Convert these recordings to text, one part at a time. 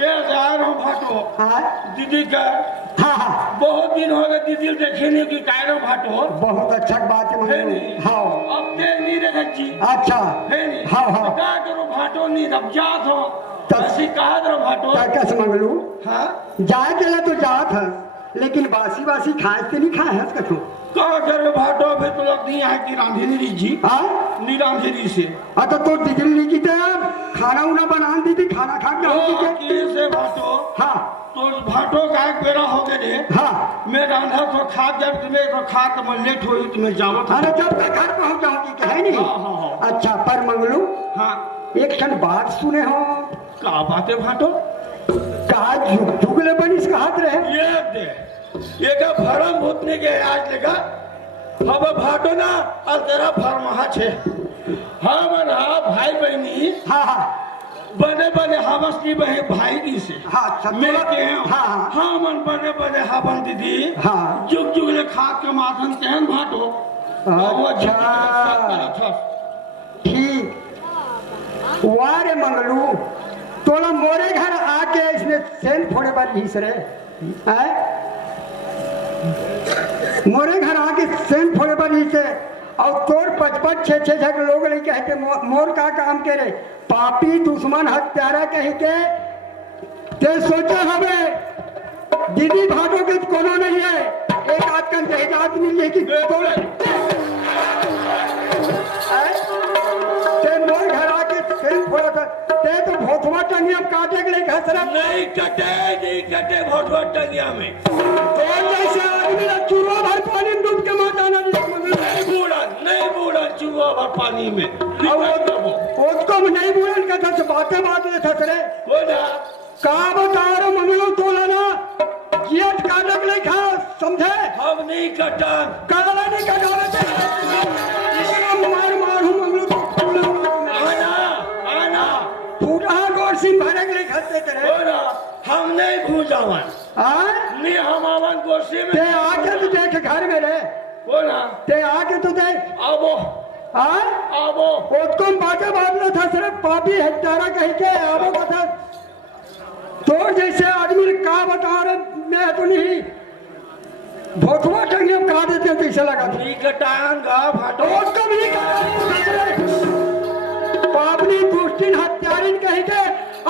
ये जा रहा हूँ भाटो। हाँ दीदी का हाँ हाँ बहुत दिन हो गए दीदी देखे नहीं कि कायरो भाटो बहुत अच्छा बात है है मंगलू। नहीं हाँ अब ते नहीं देखे जी अच्छा है नहीं हाँ हाँ तो क्या करो भाटो नहीं अब जात हो तब- ऐसी कहा करो भाटो कैसे मंगलू हाँ जाए चला तो जात है लेकिन बासी बासी खाए से नहीं खाए है कठो कहा करे भाटो अभी तो लोग नहीं आए कि रांधेरी जी हाँ निरांधेरी से तो डिग्री नहीं की खाना उना बना दी थी खाना खा के की से भाटो हाँ तो भाटो का एक बेरा हो गए रे हाँ मैं रांधा तो खा जब तुम्हें तो खा तो मैं लेट हुई तुम्हें जावत अरे जब तक घर पहुंच जाऊंगी कि है नहीं हाँ, हाँ, हाँ। अच्छा पर मंगलू हाँ एक क्षण बात सुने हो का बात है भाटो कहा जुगले बनी इसका हाथ रहे ये दे ये का भरम भूतने के आज लेगा अब भाटो ना और तेरा फरमाहा छे हम ना भाई बहनी हाँ हाँ बने बने हवस की बहे भाई दी से हाँ अच्छा मैं के हाँ हाँ हाँ मन बने बने हवन दीदी हाँ जुग जुग ले खा के माथन कहन भाटो अच्छा ठीक वारे मंगलू तोला मोरे घर आके इसने सेन फोड़े वाली हिस रे मोरे घर आके सेन फोड़े वाली से और तोर 55-6 लोग नहीं कहते मोर का काम करे पापी दुश्मन हत्यारा कह के ते सोचा हमें दीदी भाटो के कोनो नहीं है एक आजकल दहेज आदमी है कि ते मोर घर आके सेन फोड़ा था ते तो भोथवा टंगिया काटे के लिए घसरा नहीं कटे भोटवा टंगिया में तो जैसे आदमी ना चूरो भर पानी में डूब के मर जाना नहीं बूढ़ा चूहा भर पानी में उसको नहीं बोलन का था बातें बात ले था रे हो ना का बता रहा मंगलो तोला ना गियत काटक ले खा समझे हम नहीं कटन काला नहीं कटावे मार मार हूं मंगलो आना फूटा गोर सिंह भरे के लिए खाते तेरे हो ना हम नहीं भूजावन हां नहीं हम आवन गोशी में ते आके तू देख घर में रे हो ना ते आके तू देख आबो हां आबो उसको बातें बात था सिर्फ पापी हत्यारा कह के आबो कथा तो जैसे आदमी ने कहा बता रहे मैं तो नहीं भोथवा टंगे कहा देते तो ऐसा लगा नहीं कटांगा भाटो उसको भी पापनी दुष्टिन हत्यारिन कह के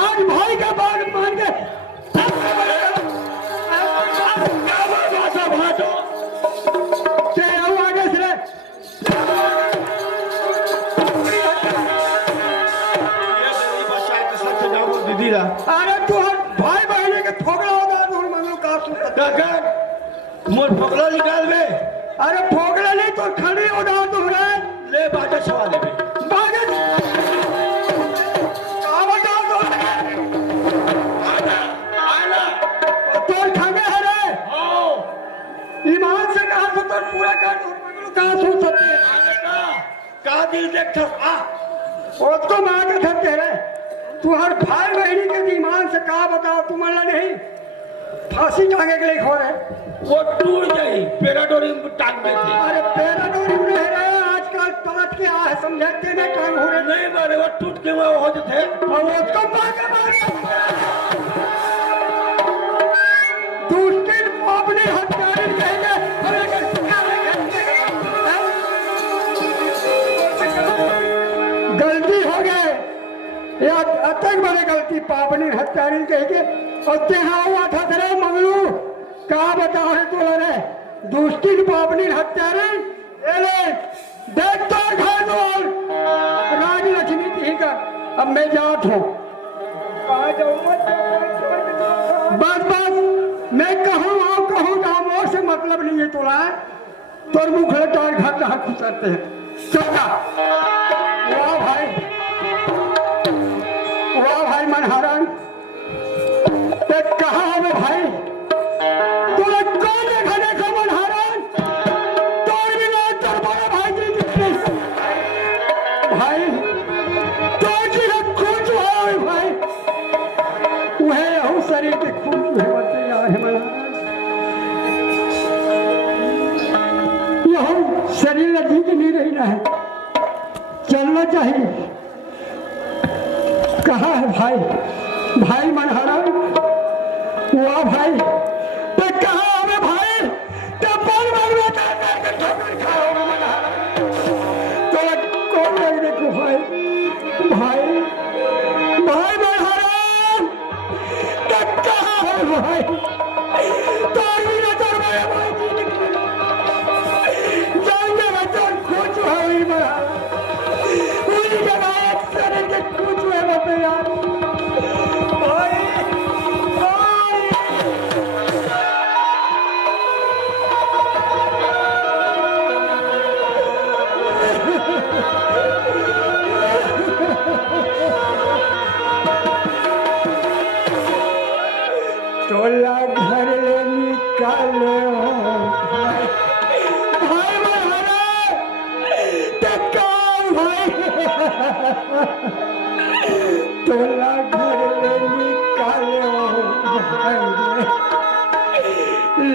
आज भाई का बाग मान के भाटो आगे से दीदी रा अरे तू भाई बहने के फोगड़ा होगा तो मंगलो का सुन मोर पकड़ा निकाल बे अरे फोगड़ा नहीं तो खड़ी होगा तू रे ले बाटा छवा ले बे बागे का बता दो आना तोर खंगे है रे आओ ईमान से कहा तो तोर पूरा कर दो मंगलो का सुन सकते का दिल देख आ उसको मार के थकते रे तू हर भाई बहनी के ईमान से कहा बताओ तुम्हारा नहीं फांसी टांगे के लिए खो रहे वो टूट गई पेराडोरी टांग में थे अरे पैराडोरी में रह रहे आजकल पलट के आ समझते नहीं टांग हो रहे नहीं मारे वो टूट के वो हो जाते और उसको मार के दुष्टिन अपने हत्यारे कहेंगे गलती हो गए या अतक बड़े गलती पापनी हत्यारी कहेंगे और तेहा हुआ था तेरे मंगलू कहा बताओ रे तो रे दुष्टिन पापनी हत्यारे ले देख तो खा दो राज लक्ष्मी जी का अब मैं जात हूँ बस बस मैं कहूँ जाऊँ से मतलब नहीं है तोला तोर मुख टार घर जहाँ खुश करते हैं चलता वाह भाई मनहरन कहा है भाई तोरा कौन देखा देखा मनहरन तोर भी ना तोर बड़ा भाई जी भाई तोर की खून जो है भाई वह हो शरीर के खून जो है बच्चे है मनहरन यह शरीर नदी के नहीं रहना है चलना चाहिए कहा है भाई मनहरन वाह भाई तो कहा हमें भाई तो बोल बोल में ठोकर खाओ तो कौन लग देखो भाई भाई भाई महाराज तो कहा है भाई तो मेरा तो भाई जाएंगे बच्चों कुछ है महाराज उन्हीं जगह अक्सर के कुछ है बाबा यार तोला घर निकाले भाई महाराज भाई तोला घर निकाले भाई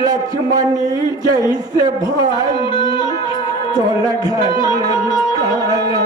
लक्ष्मणी जैसे भाई तोला घर निकाले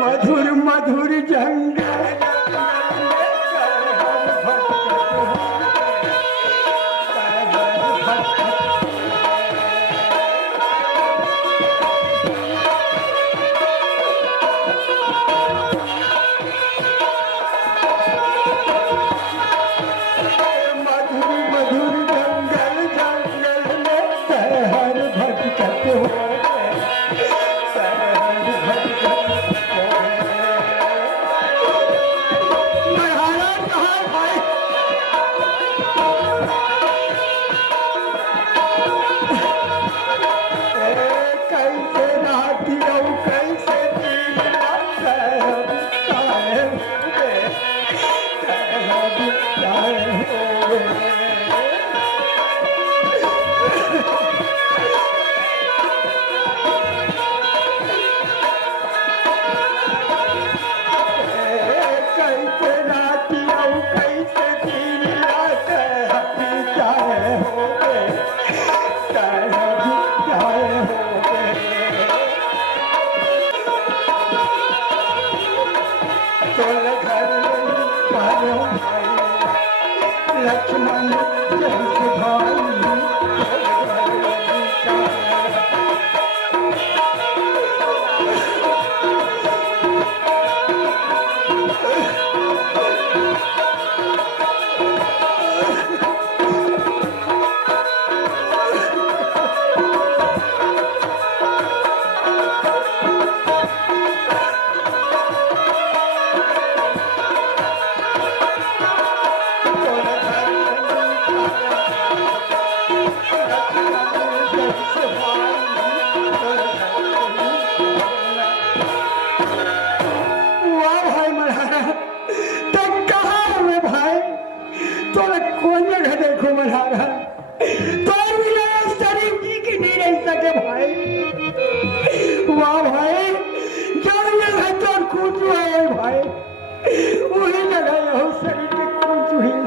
मधुर मधुर जंगल लक्ष्मण जैसे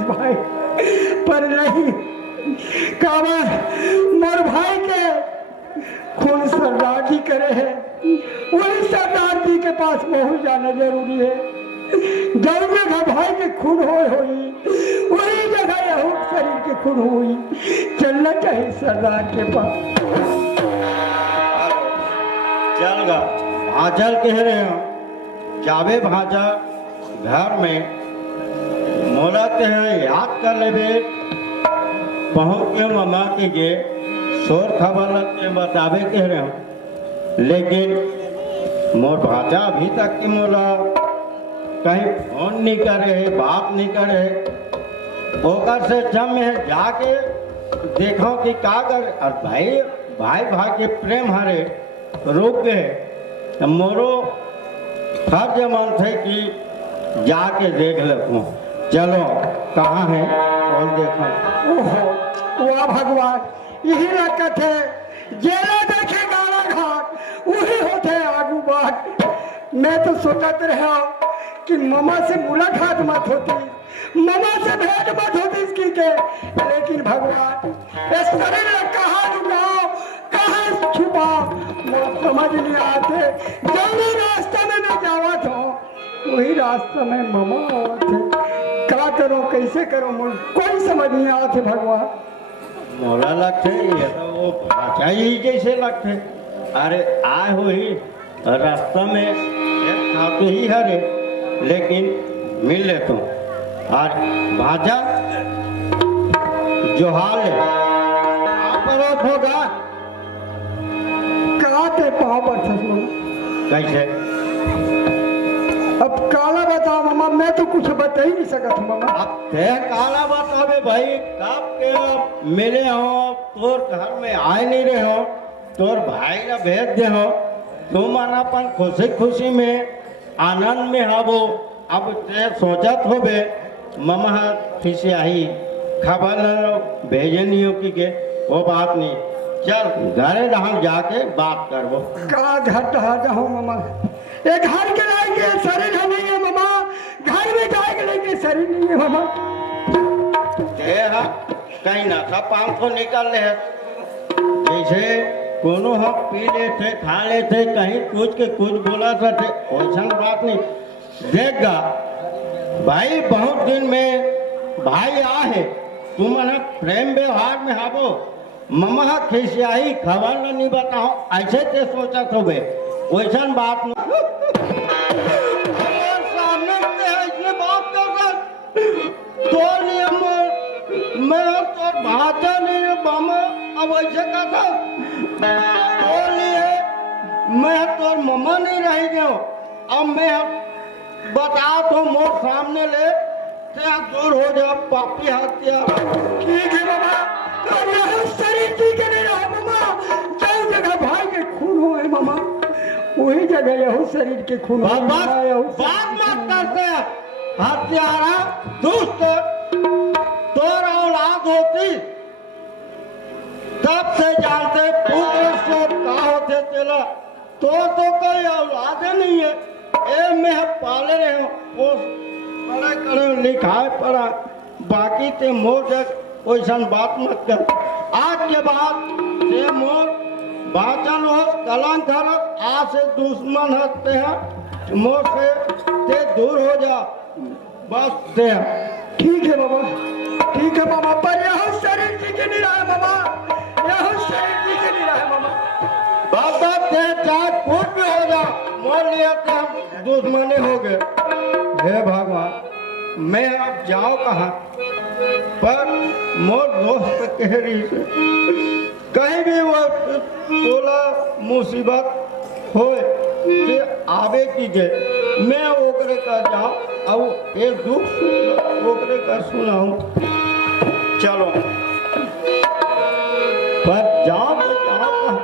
भाई पर नहीं काबर मोर भाई के खून से राजी करे है। वही सरदार जी के पास पहुंच जाना जरूरी है। जब जगह भाई के खून हुई वही जगह यहूं शरीर के खून हुई। चलना चाहिए सरदार के पास। चल गा भाजल कह रहे हो जावे भाजा घर में मोला ते हैं याद कर लेबे पहुँच के ममा के गे शोर खबर लग के बतावे कह रहे हो। लेकिन मोर भाजा अभी तक की मोला कहीं फोन नहीं करे है, बात नहीं करे है। ओकर से जब मैं जाके देखो कि का कर और भाई भाई के प्रेम हरे रुक गए। मोरो फर्ज मन थे कि जाके देख लेते। चलो कहाँ है और देखो। ओहो वाह भगवान, यही रखत है जेला देखे गाना घाट वही होते आगू बाट। मैं तो सोचत रहा कि ममा से मुलाकात मत होती, ममा से भेंट मत होती इसकी के। लेकिन भगवान इस शरीर में कहाँ लुकाओ कहाँ छुपाओ समझ नहीं आते। जल्दी रास्ता में मैं जावत हूँ वही रास्ता में ममा आवत है। क्या करो कैसे करो कोई समझ नहीं आते भगवान। मोला लगते ये तो वो भाषा ही जैसे लगते। अरे आए हो ही रास्ता में एक खाते ही हरे लेकिन मिल ले तुम और भाजा जो हाल है आप होगा काते पाँव पर कैसे। अब काला बताओ मामा, मैं तो कुछ बता ही नहीं सकता मामा। अब ते काला बतावे भाई कब के मिले हो तोर घर में आए नहीं रहे हो तोर भाई का भेज दे हो तुम अपन खुशी खुशी में आनंद में हबो। अब ते सोचत हो बे ममा फिसे आई खबर भेजनी हो कि के वो बात नहीं। चल घरे हम जाके बात करबो। का घर टहा जाओ मामा, एक घर के लाएंगे शरीर नहीं है मामा, घर में जाएंगे लेकिन शरीर नहीं है मामा। कहीं ना था 500 निकल रहे जैसे कोनो हम पी लेते खा लेते कहीं कुछ के कुछ बोला करते वैसा बात नहीं। देखगा भाई बहुत दिन में भाई आ है तुम प्रेम व्यवहार में हाबो ममा खिसियाही खबर नहीं बताओ ऐसे ते सोचा तो बे वैसा बात नहीं। सामने इसने बात कर तो नियम मैं तो भाषा नहीं बामा अब ऐसे कहता बोलिए मैं तो मम्मा नहीं रह गया। अब मैं बता तो मोर सामने ले क्या दूर हो जा पापी हत्या। ठीक है बाबा, तो यहाँ शरीर ठीक है नहीं रहा मामा। जो जगह भाई के खून हुए मामा वही जगह यहू शरीर के खून बात मत करते हत्यारा दुष्ट तोर औलाद होती तब से जानते पुत्र सब का होते चला तो कोई औलाद नहीं है। ए मैं पाले रहे हो पढ़ा करे लिखाए पढ़ा बाकी ते मोर वैसा बात मत कर। आज के बाद ते मोर बाचन हो कलंक हर आज से दुश्मन हटते हैं मोर से ते दूर हो जा बस ते। ठीक है बाबा, ठीक है बाबा, पर यह शरीर जी के नहीं रहा बाबा, यह शरीर जी के नहीं रहा बाबा। बाबा ते चाहे कुछ भी हो जा मोर लिए हम दुश्मनी हो गए। हे भगवान मैं अब जाओ कहाँ पर मोर दोस्त कह रही से कहीं भी वो तोला मुसीबत होए ते आवे की गए मैं ओकरे का जाओ अब ये दुख ओकरे का सुनाऊं। चलो पर जाओ तो जाओ कहाँ।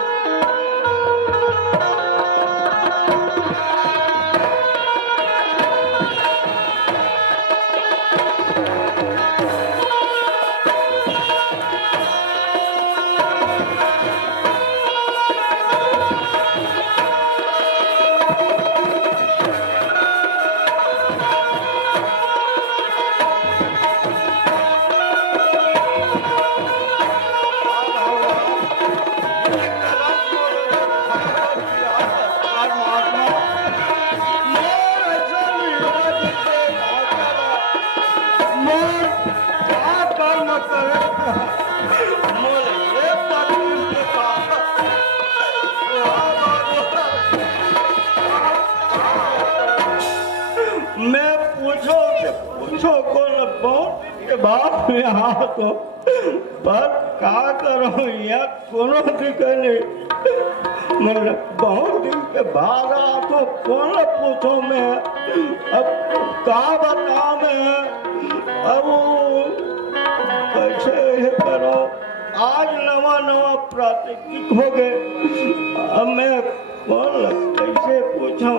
मैं पूछो कौन बहुत के बाद में आ तो पर का करो यहाँ कोनो दिक्कत नहीं मतलब बहुत दिन के बाद आ तो कौन पूछो मैं अब का बता मैं अब कैसे ये करो आज नवा प्राकृतिक हो गए अब मैं कौन कैसे पूछूं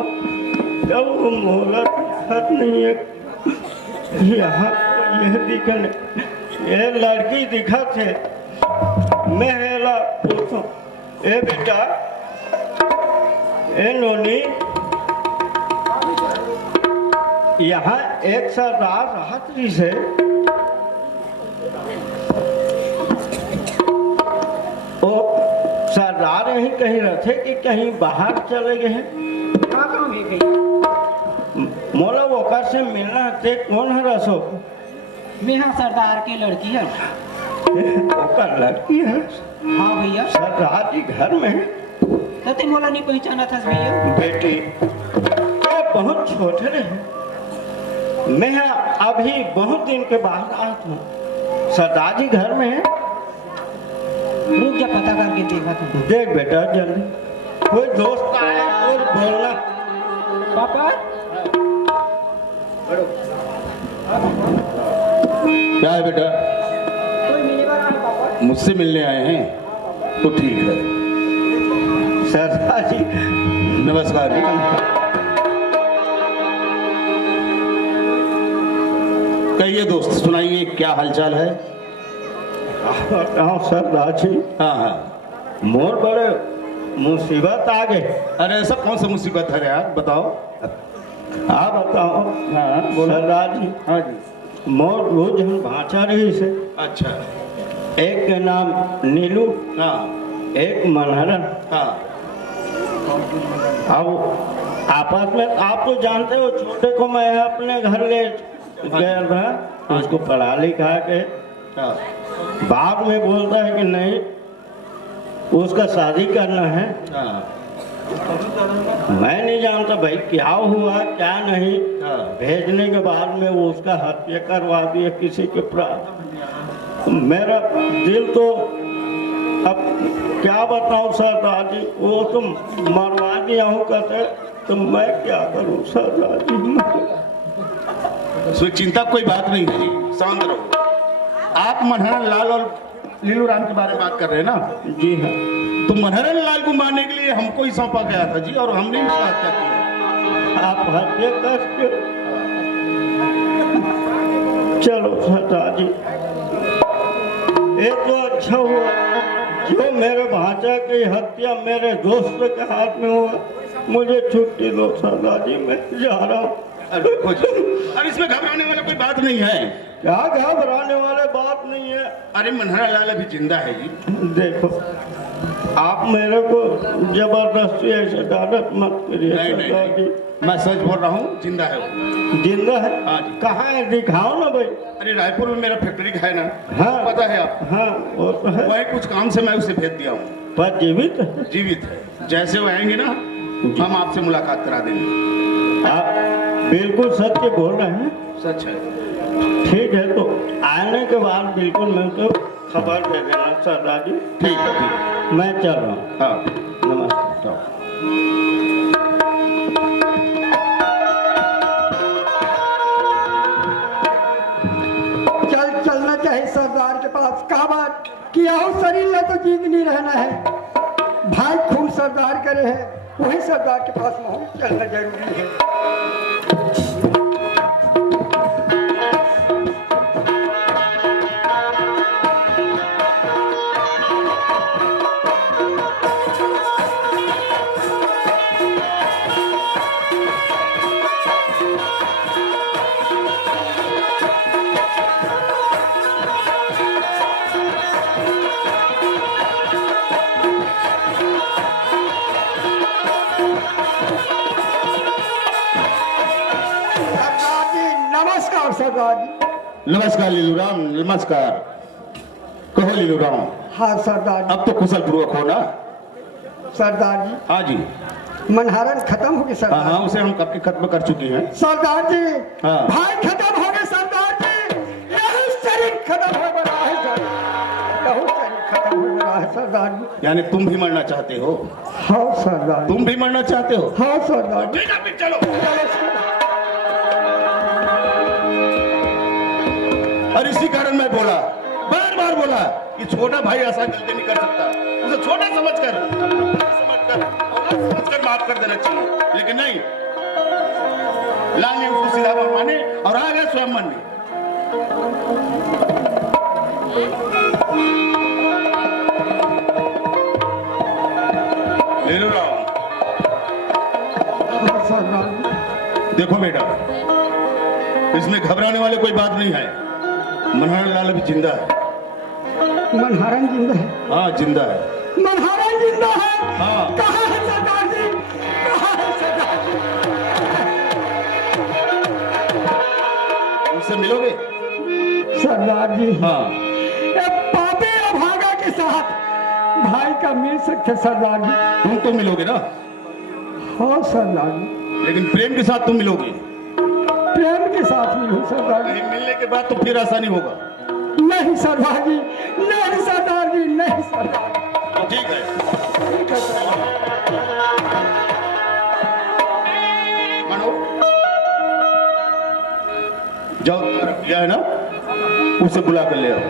जब मुहूर्त खत नहीं है यहाँ यह दिखन ये लड़की दिखा थे मैं हेला पूछूं ए बेटा ए नोनी यहाँ एक सरदार रात्रि से वो सरदार यहीं कहीं रहते कि कहीं बाहर चले गए हैं मोला वोकर से मिलना ते कौन है रसो मेहा सरदार की लड़की है। वोकर लड़की है हाँ भैया। सरदार जी घर में है तो ते मोला नहीं पहचाना था भैया। बेटी ये बहुत छोटे रहे मैं अभी बहुत दिन के बाद आया हूँ सरदार जी घर में है रुक जा पता करके देखा था। देख बेटा जल्दी कोई दोस्त आया और बोलना पापा क्या है बेटा? कोई मिलने वाला है पापा? मुझसे मिलने आए हैं तो ठीक है। सरदार जी नमस्कार जी। कहिए दोस्त, सुनाइए क्या हालचाल है? बताओ सरदार जी हाँ हाँ। मोर बड़े मुसीबत आ गए। अरे ऐसा कौन सा मुसीबत है यार, बताओ। हाँ बताओ। हाँ सरदार जी हाँ जी। मोर रोज हम भाषा रही से अच्छा। एक के नाम नीलू हाँ एक मनहरन। हाँ। अब आपस में आप तो जानते हो छोटे को मैं अपने घर ले गया था उसको पढ़ा लिखा के हाँ। बाद में बोलता है कि नहीं उसका शादी करना है। हाँ। मैं नहीं जानता भाई क्या हुआ क्या नहीं। हाँ। भेजने के बाद में वो उसका हत्या करवा दिया किसी के प्राण। मेरा दिल तो अब क्या बताऊं सरदार जी वो तो मरवा दिया हूँ कहते तो मैं क्या करूं सरदार जी। सो चिंता कोई बात नहीं है जी, शांत रहो। आप मनहरन लाल और लीलू राम के बारे में बात कर रहे हैं ना? जी हाँ। तो मनहरन लाल को मारने के लिए हमको ही सौंपा गया था जी, और हमने उसका हत्या किया। आप हत्या करके चलो सरदार जी ये तो अच्छा हुआ जो मेरे भांजा की हत्या मेरे दोस्त के हाथ में हुआ। मुझे छुट्टी दो सरदार जी मैं जा रहा हूँ। अरे इसमें घबराने वाला कोई बात नहीं है। क्या घबराने वाले बात नहीं है। अरे मनहरन लाल अभी जिंदा है जी। देखो आप मेरे को जबरदस्ती ऐसे डांट मत करिए नहीं नहीं, सरदार जी। नहीं मैं सच बोल रहा हूँ, जिंदा है वो। जिंदा है? हाँ जी। कहाँ है दिखाओ ना भाई। अरे रायपुर में मेरा फैक्ट्री है ना। हाँ पता है आप? हाँ वो तो है। वही कुछ काम से मैं उसे भेज दिया हूँ। पर जीवित है? जीवित है। जैसे वो आएंगे ना हम आपसे मुलाकात करा देंगे। आप बिल्कुल सत्य बोल रहे हैं? सच है। ठीक है तो आने के बाद बिल्कुल मैं तो खबर दे देना सरदार जी। ठीक है ठीक है। मैं चल रहा हूँ। हाँ नमस्कार। चलना चाहिए सरदार के पास। कहा बात किया हो शरीर में तो जीत नहीं रहना है। भाई खूब सरदार करे है वही सरदार के पास में हो चलना जरूरी है। नमस्कार सरदार जी। नमस्कार लीलू राम, नमस्कार। कहो लीलू राम। हाँ सरदार जी। अब तो कुशल पूर्वक हो ना? सरदार जी हाँ जी। मनहरन खत्म हो गए हाँ सरदार। हाँ, उसे हम कब के खत्म कर चुके हैं। सरदार जी हाँ। भाई खत्म हो गए सरदार जी, यही शरीर खत्म हो रहा है सर, यही शरीर खत्म हो रहा है सरदार जी। यानी तुम भी मरना चाहते हो? हाँ सरदार। तुम भी मरना चाहते हो? हाँ सरदार। ठीक है फिर चलो। और इसी कारण मैं बोला, बार बार बोला कि छोटा भाई ऐसा गलती नहीं कर सकता, उसे छोटा समझकर माफ कर देना चाहिए, लेकिन नहीं, लाल ने उसको सीधा माने और आ गया स्वयं मन में। ले लो राव। हाँ सरदार। देखो बेटा, इसमें घबराने वाली कोई बात नहीं है। मनहर लाल अभी जिंदा है। मनहरन जिंदा है? हाँ जिंदा है। मनहरन जिंदा है? हाँ। कहाँ है सरदार जी? कहाँ है सरदार जी? उससे मिलोगे? सरदार जी हाँ। एक पापी अभागा के साथ भाई का मिल सकते सरदार जी? तुम तो मिलोगे ना? हाँ सरदार जी। लेकिन प्रेम के साथ तुम मिलोगे। प्रेम के साथ मिलूं सरदार जी? नहीं, मिलने के बाद तो फिर आसानी होगा। नहीं सरदार जी, नहीं सरदार जी, नहीं सरदार जी। तो ठीक है। ठीक है सरदार। मानो जाओ, क्या है ना, उसे बुला कर ले आओ।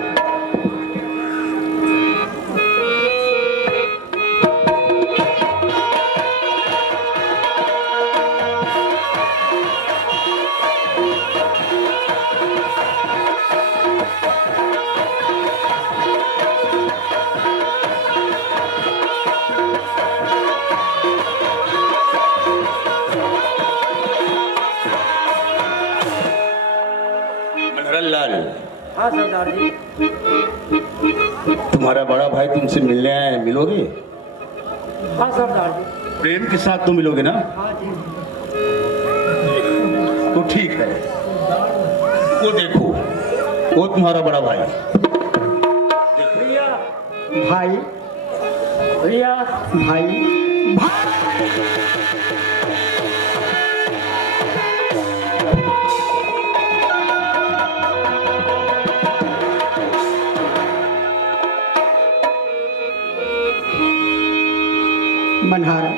लाल, हाँ सरदार जी। तुम्हारा बड़ा भाई तुमसे मिलने आया है, मिलोगे? हाँ सरदार जी। प्रेम के साथ तो मिलोगे ना? हाँ जी। तो ठीक है। वो देखो, वो तुम्हारा बड़ा भाई। भैया, भाई भैया, भाई भाई मनहारा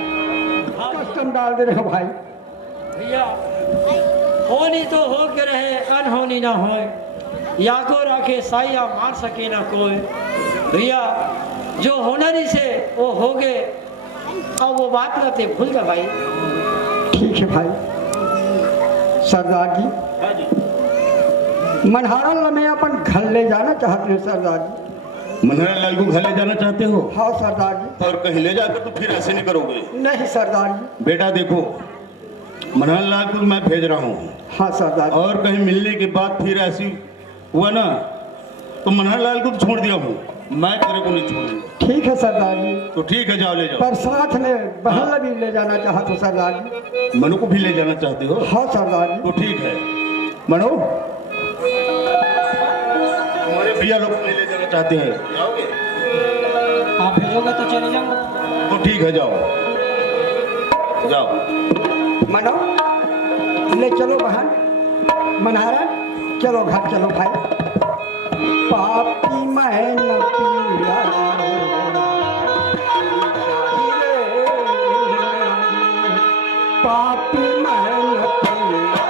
कस्टम डाल दे रहे हो भाई। भैया, होनी तो हो के रहे, अनहोनी ना होए, या को राखे साया मार सके ना कोई। भैया, जो होना नहीं से वो हो गए, अब वो बात ना ते भूल जा भाई। ठीक है भाई। सरदार जी मनहारा लमे अपन घर ले जाना चाहते हैं सरदार जी। मनहर लाल को घर ले जाना चाहते हो? हाँ सरदार जी। और कहीं ले जाकर तो फिर ऐसे नहीं करोगे। नहीं सरदार जी। बेटा देखो, मनहर लाल को मैं भेज रहा हूँ, हाँ सरदार जी। और कहीं मिलने के बाद फिर ऐसी हुआ ना तो मनहर लाल को तो छोड़ दिया हूँ, मैं तेरे को नहीं छोड़ूंगा। ठीक है सरदार जी। तो ठीक है, जाओ ले जाओ। पर साथ में बहन भी ले जाना चाहते हो सरदार जी। मनु को भी ले जाना चाहते हो? हाँ सरदार जी। तो ठीक है। मनु, हमारे भैया लोग को ले जाना चाहते हैं, जाओगे? आप भेजोगे तो चले जाऊंगा। तो ठीक है, जाओ जाओ। मनो ले चलो बहन। मनहारा चलो घर चलो भाई। पापी मैं न पिया पापी मैं न पिया।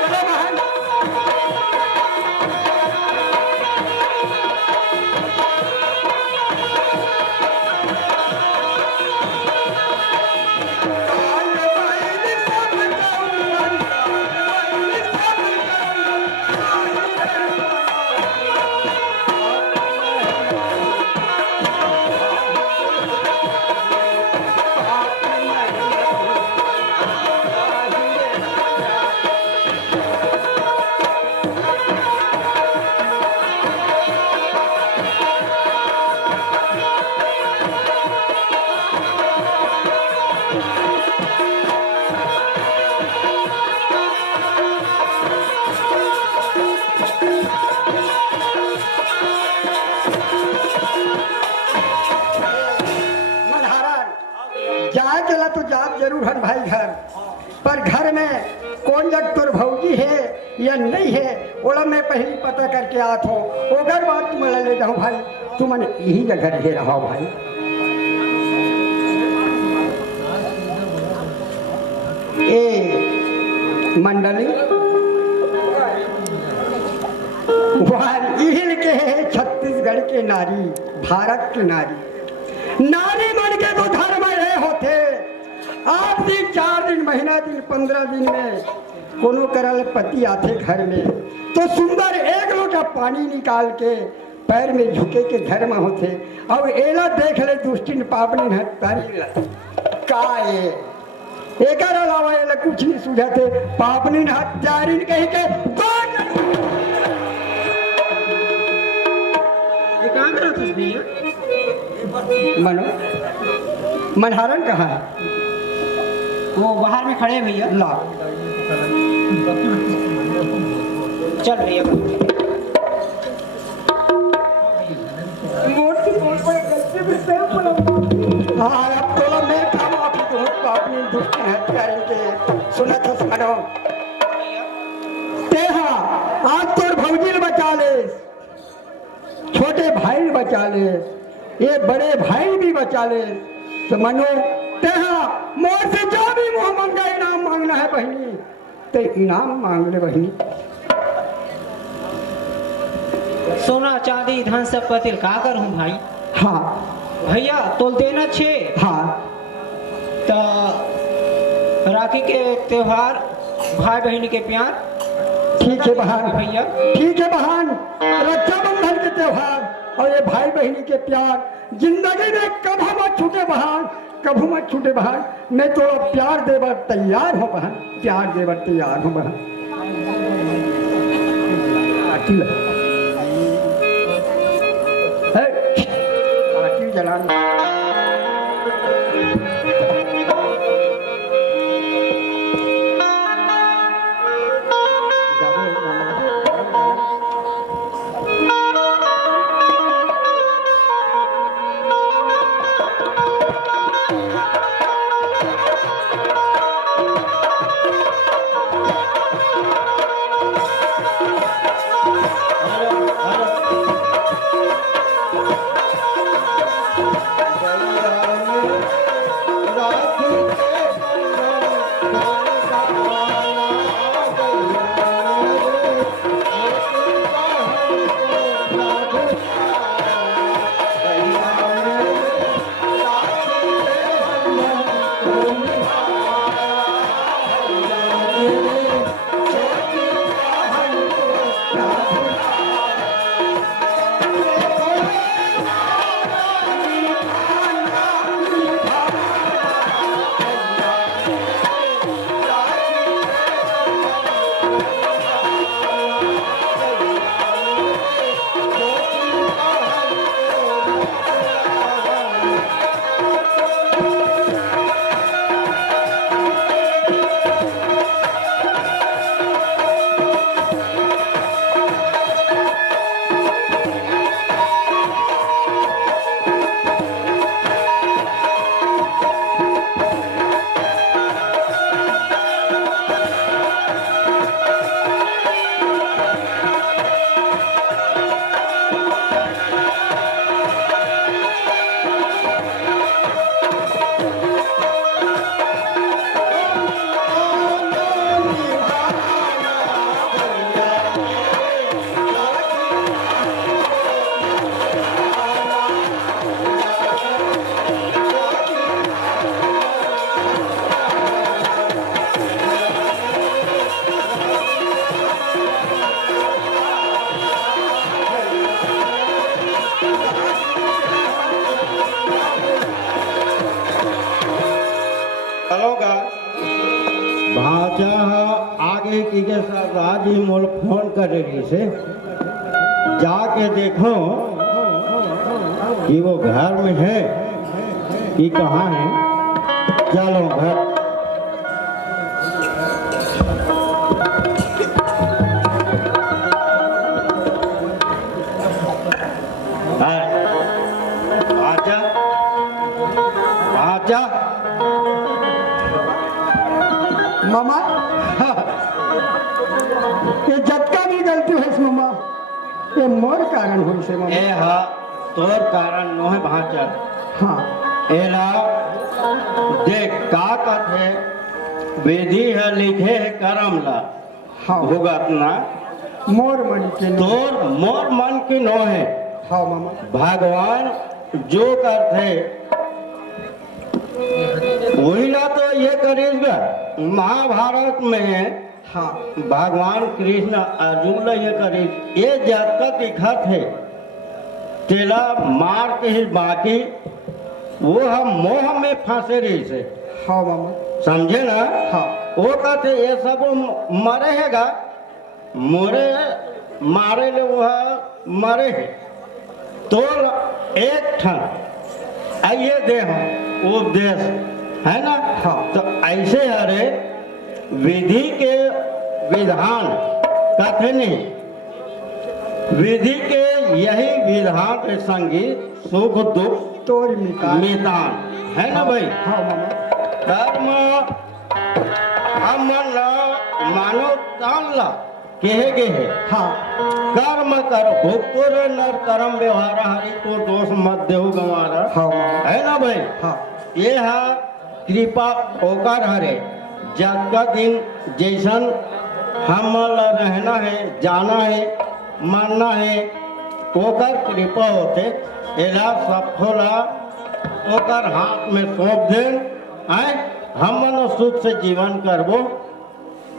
चलो बहन। पापी जाए चला तो जात जरूर हन भाई घर, पर घर में कौन जग तुर भौजी है या नहीं है ओला मैं पहले पता करके आत हो, ओगर बात तुम ले जाऊँ भाई, तुम यही जगह रहे रहो भाई। ए मंडली इहिल के है छत्तीसगढ़ के नारी, भारत की नारी, नारी मन के तो धर्म ये होते, 8 दिन 4 दिन महीना दिन 15 दिन में कोनो करल पति आते घर में तो सुंदर एक लोटा पानी निकाल के पैर में झुके के घर में होते, अब एला देख ले दुष्टिन पापनी हत्यारी का ये एकर अलावा एला कुछ नहीं सुझाते, पापनी हत्यारी कही के मनो मनहारन कहाँ है? वो बाहर में खड़े हैं भैया। ला चल भैया। हाँ अब तो मैं काम आपकी तो अपनी दुष्ट हत्यारे के सुना था सुनो ते हाँ आज तोर भौजी बचा ले, छोटे भाई बचा ले, ये बड़े भाई भी बचा ले, तो मनो तेहा मोर से जो भी मुँह मंगा इनाम मांगना है बहनी ते इनाम मांग ले बहनी। सोना चांदी धन संपत्ति का करूं भाई? हाँ भैया तोल देना छे। हाँ तो राखी के त्योहार, भाई बहन के प्यार, ठीक है बहन, भैया ठीक है बहन, रक्षाबंधन के त्योहार और ये भाई बहनी के प्यार जिंदगी में कभी मत छूटे बहन, कभी मत छूटे बहन, मैं तो प्यार देवर तैयार हूँ बहन, प्यार देवर तैयार हूँ बहन। आरती जलाना चलोगा भाजा आगे की के साथ आज ही मोल फोन कर रही से जाके देखो कि वो घर में है कि कहाँ है। चलो घर भाजा भाजा मामा ये जतका भी गलती है मामा ये मोर कारण हो से मामा ए हा तोर कारण नोहे भाचा हाँ एला देख का कथे विधि है लिखे है कर्म ला हाँ होगा ना मोर मन के लिए। तोर मोर मन की नो है हाँ मामा भगवान जो करते वही ना तो ये करेगा महाभारत में हाँ भगवान कृष्ण अर्जुन ला ये करे ये जात दिखत है तेला मार के ही बाकी वो हम मोह में फंसे रही से हाँ मामा समझे ना हाँ वो कहते ये सब मरे हैगा मोरे मारे ले वह मरे है तो एक ठन आइए दे हम उपदेश है ना हाँ। तो ऐसे हरे विधि के विधान कहते नहीं विधि के यही विधान के संगीत सुख दुख तोर मिटा निदान है ना भाई हाँ मामा कर्म हम मानो तान ला कहे गे है हाँ कर्म कर भुगतो रे नर कर्म व्यवहार हरि को दोष मत देहु गंवारा हाँ मामा है ना भाई हाँ ये है कृपा होकर हरे जग का दिन जैसन हम रहना है जाना है मानना है ओकर कृपा होते एला सब खोला ओकर हाथ में सौंप दे आए हम मनो सुख से जीवन करबो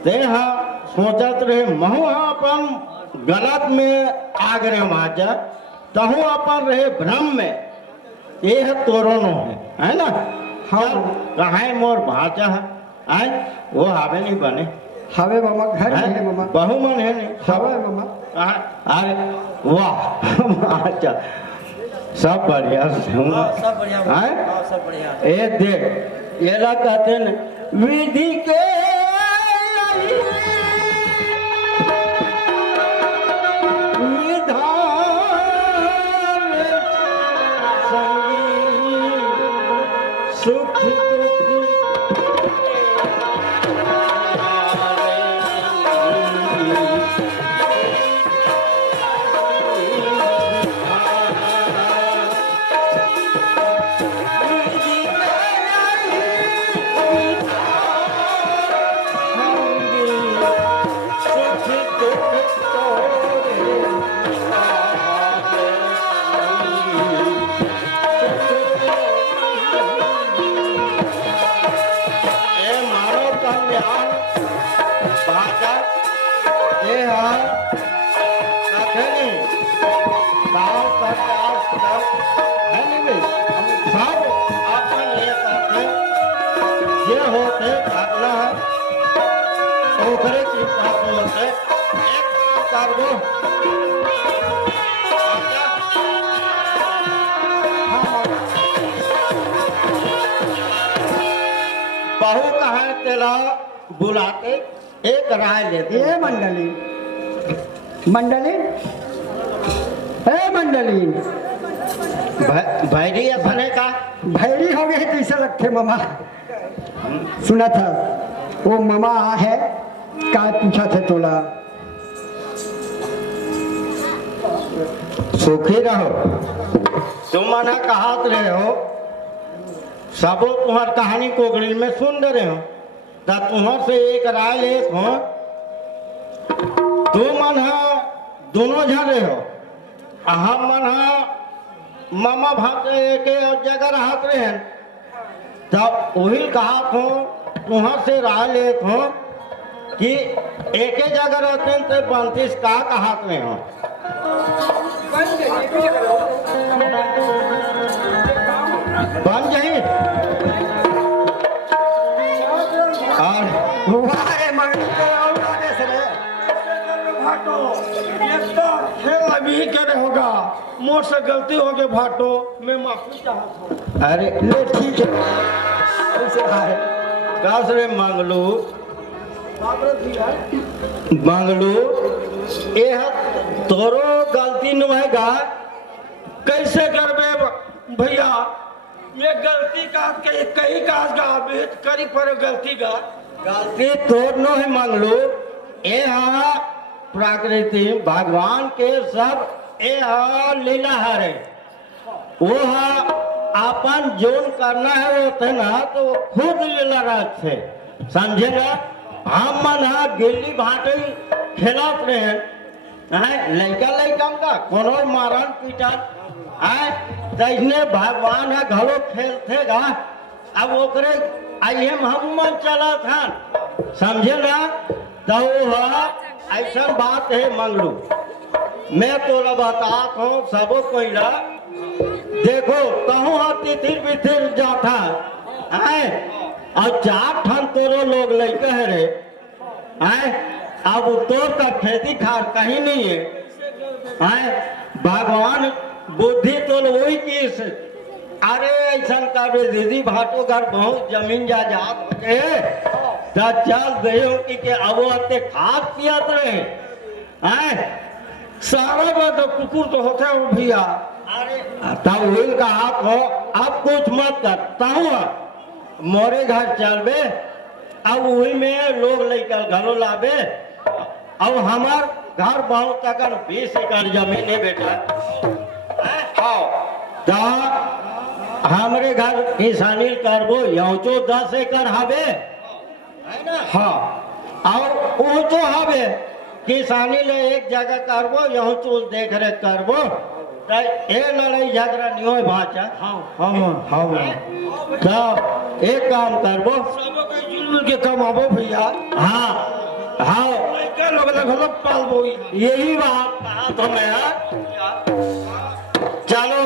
ते हाँ सोचत रहे महु अपन गलत में आग रहे माचा तहु अपन रहे भ्रम में ये है तोरो नो है ना हाँ। कहा मोर भाचा है आए वो हावे नहीं बने हवे मामा घर में है मामा बहु मन है नहीं हवे मामा अरे वाह अच्छा सब बढ़िया हाँ, सब बढ़िया हैं? हाँ, सब बढ़िया ए देख ये ला कहते न विधि के निधान संगी सुख बहू कहा तेरा बुलाते एक राय लेते ये मंडली मंडली ए मंडली भैरी अपने का भैरी हो गई तो ऐसा लगते मामा सुना था वो मामा आ है का पूछा थे तोला सुखी रहो तुम मना कहा रहे हो सबो तुम्हार कहानी कोगड़ी में सुन रहे हो ता तुम्हार से एक राय ले हो तुम मन दोनों जन रहे हो हम मन मामा भाते के जगह रहत रहे हैं तब वही कहा हो तुम्हार से राय ले हो कि एक ही जगह रहते हैं तो 32 का कहा में हो बन जाइए और वाह मंगली के और आने से रे भाटो ये तो खेल अभी करे होगा मोर से गलती हो गई भाटो मैं माफी चाहता हूँ अरे ले ठीक है ऐसे है काश रे मंगलू मंगलू ये तोरो गलती नुहेगा कैसे करबे भैया ये गलती का कहीं काज का बेत करी पर गलती का गलती तोड़ नो है मंगलू ए प्रकृति भगवान के सब ए लीला हरे वो अपन जोन करना है वो थे ना तो वो खुद लीला राज थे समझे ना। हम मन गिल्ली भाटी खेलत रहे लड़का लड़का का कोनो मारन पीटन तैसने भगवान है घलो खेलते गा। अब ओकरे आइए हम मन चला था समझे ना। तो ऐसा बात है मंगलू मैं तोला बतात हूँ सबो कोईला देखो कहूँ तिथिर बिथिर जाता है और 4 ठन तोरो लोग लड़के है रे अब तोर का खेती खार कहीं नहीं है भगवान बुद्धि तो वही की अरे ऐसा कर दीदी भाटो घर बहुत जमीन जायदाद हो गए चल गयो कि अब अते खाद पियात रहे सारा बात कुकुर तो होता है वो भैया। अरे तब वही का आप हो अब कुछ मत करता हूँ मोरे घर चलबे अब वही में लोग लेकर घरों लाबे। अब हमार घर बहुत तक 20 एकड़ जमीन है बेटा तो हमारे घर किसानी करबो यौचो 10 एकड़ हवे है ना। हाँ और ऊंचो हवे किसानी ले एक जगह करबो यौचो देख रेख करबो ए लड़ाई झगड़ा नहीं हो भाचा। हाँ तो एक काम करबो मिल के कमाबो भैया। हाँ हाँ क्या लोग लगभग पालबो यही बात कहा तो मैं चलो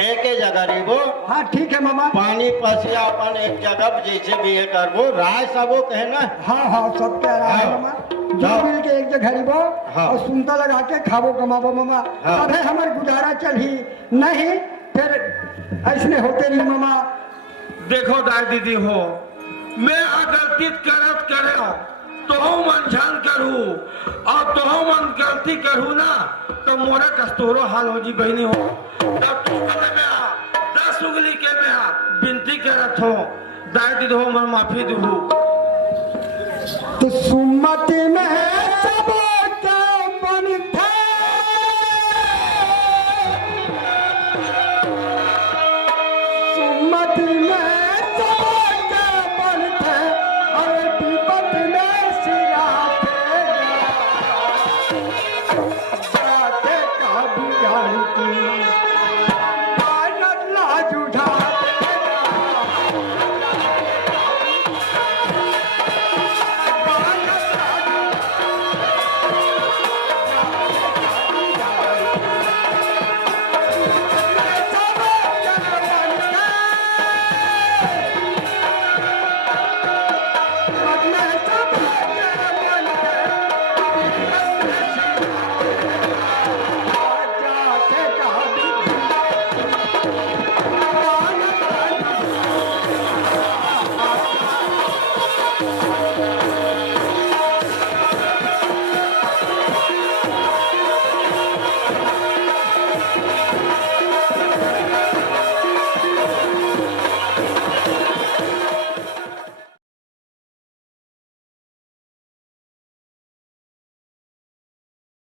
एक ही जगह रहो। हाँ ठीक है मामा। पानी पसिया अपन एक जगह जैसे भी ये करबो राय सबो कहना। हाँ हाँ सब कह रहा है मामा जो मिल के एक जगह रहो और सुनता लगा के खाबो कमाबो मामा। अब है हमारे गुजारा चल ही नहीं फिर ऐसने होते नहीं मामा। देखो दाई दीदी हो मैं गलती करत करे तो मन जान करूँ और तो मन गलती करूँ ना तो मोरा कस्तूरो हाल हो जी बहनी हो तब तू में आ 10 उंगली के में आ विनती करत हो दाई दीदी हो मैं माफी दूँ तो सुमति में सब